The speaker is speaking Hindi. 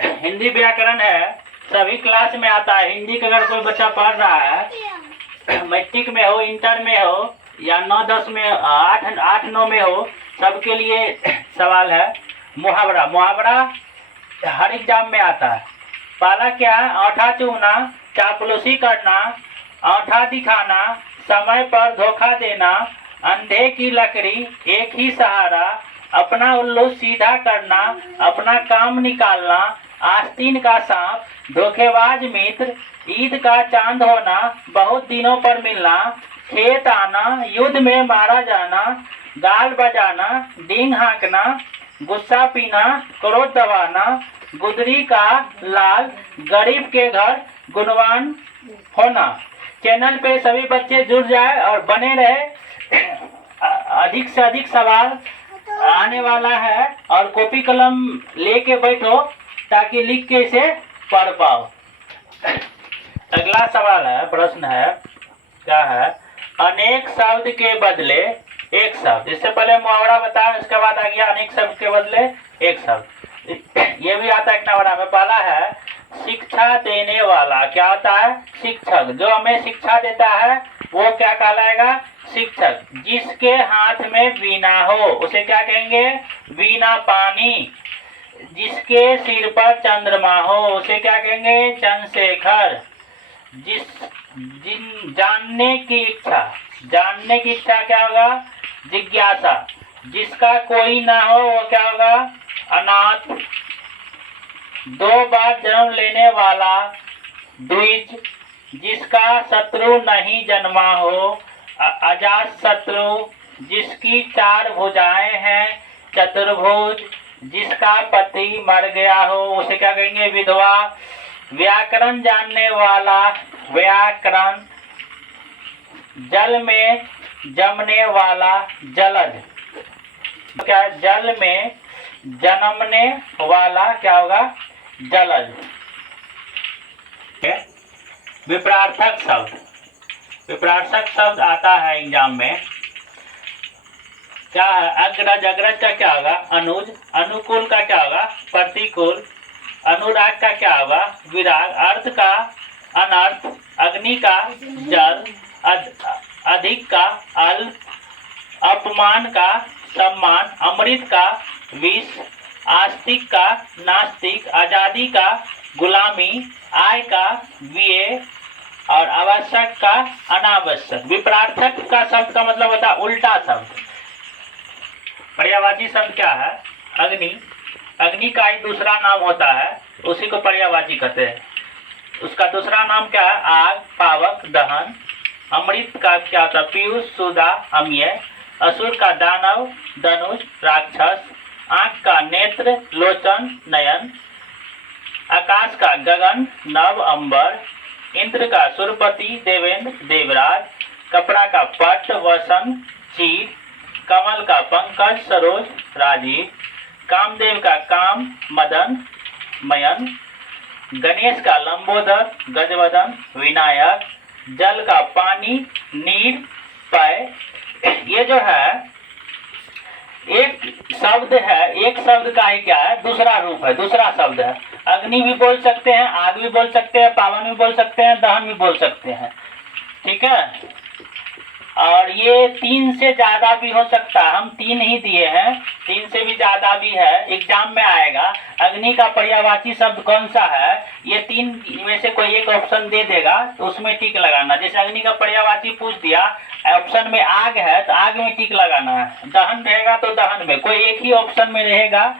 हिंदी व्याकरण है, सभी क्लास में आता है। हिंदी का अगर कोई बच्चा पढ़ रहा है, मैट्रिक में हो, इंटर में हो, या 9-10 में, 8-9 में हो, सबके लिए सवाल है। मुहावरा, मुहावरा हर एग्जाम में आता है। पहला क्या है? औंठा चूना, चापलूसी करना, औंठा दिखाना, समय पर धोखा देना, अंधे की लकड़ी एक ही सहारा, अपना उल्लू सीधा करना, अपना काम निकालना, आस्तीन का सांप, धोखेबाज मित्र, ईद का चांद होना, बहुत दिनों पर मिलना, खेत आना, युद्ध में मारा जाना, गाल बजाना, डींग हाँकना, गुस्सा पीना, क्रोध दबाना, गुदरी का लाल, गरीब के घर गुणवान होना। चैनल पे सभी बच्चे जुड़ जाए और बने रहे। अधिक से अधिक सवाल आने वाला है और कॉपी कलम लेके बैठो ताकि लिख के इसे पढ़ पाओ। अगला सवाल है, प्रश्न है, क्या है? अनेक शब्द के बदले एक शब्द। इससे पहले मुहावरा बताया, इसके बाद आ गया अनेक शब्द के बदले एक शब्द। ये भी आता है एक नंबर में। पहला है शिक्षा देने वाला। क्या होता है? शिक्षक। जो हमें शिक्षा देता है वो क्या कहलाएगा? शिक्षक। जिसके हाथ में वीणा हो उसे क्या कहेंगे? वीणा पानी। जिसके सिर पर चंद्रमा हो उसे क्या कहेंगे? चंद्रशेखर। जानने की इच्छा, जानने की इच्छा क्या होगा? जिज्ञासा। जिसका कोई ना हो वो क्या होगा? अनाथ। 2 बार जन्म लेने वाला द्विज। जिसका शत्रु नहीं जन्मा हो अजात शत्रु। जिसकी 4 भुजाएं हैं चतुर्भुज। जिसका पति मर गया हो उसे क्या कहेंगे? विधवा। व्याकरण जानने वाला व्याकरण। जल में जमने वाला जलज। क्या? जल में जन्मने वाला क्या होगा? जलज। विपरार्थक शब्द। विपरार्थक शब्द आता है एग्जाम में। क्या है? अग्रज। अग्रज का क्या होगा? अनुज। अनुकूल का क्या होगा? प्रतिकूल। अनुराग का क्या होगा? विराग। अर्थ का अनर्थ। अग्नि का जल। अधिक का अल्प। अपमान का सम्मान। अमृत का विष। आस्तिक का नास्तिक। आजादी का गुलामी। आय का व्यय और आवश्यक का अनावश्यक। विपरार्थक का शब्द का मतलब होता है उल्टा शब्द। पर्यायवाची शब्द क्या है? अग्नि। अग्नि का ही दूसरा नाम होता है, उसी को पर्यायवाची कहते हैं। उसका दूसरा नाम क्या है? आग, पावक, दहन। अमृत का क्या होता है? पीयूष, सुधा, अम्य। असुर का दानव, धनुष, राक्षस। आंख का नेत्र, लोचन, नयन। आकाश का गगन, नभ, अंबर। इंद्र का सुरपति, देवेंद्र, देवराज। कपड़ा का पट, वसन, चीर। कमल का पंकज, सरोज, राजीव। कामदेव का काम, मदन, मयन। गणेश का लंबोदर, गजवदन, विनायक। जल का पानी, नीर, पय। ये जो है एक शब्द है, एक शब्द का ही क्या है? दूसरा रूप है, दूसरा शब्द है। अग्नि भी बोल सकते हैं, आग भी बोल सकते हैं, पावन भी बोल सकते हैं, दहन भी बोल सकते हैं। ठीक है। और ये 3 से ज्यादा भी हो सकता है। हम 3 ही दिए हैं, 3 से भी ज्यादा भी है। एग्जाम में आएगा अग्नि का पर्यायवाची शब्द कौन सा है, ये 3 में से कोई एक ऑप्शन दे देगा तो उसमें टिक लगाना। जैसे अग्नि का पर्यायवाची पूछ दिया, ऑप्शन में आग है तो आग में टिक लगाना है। दहन रहेगा तो दहन में, कोई एक ही ऑप्शन में रहेगा।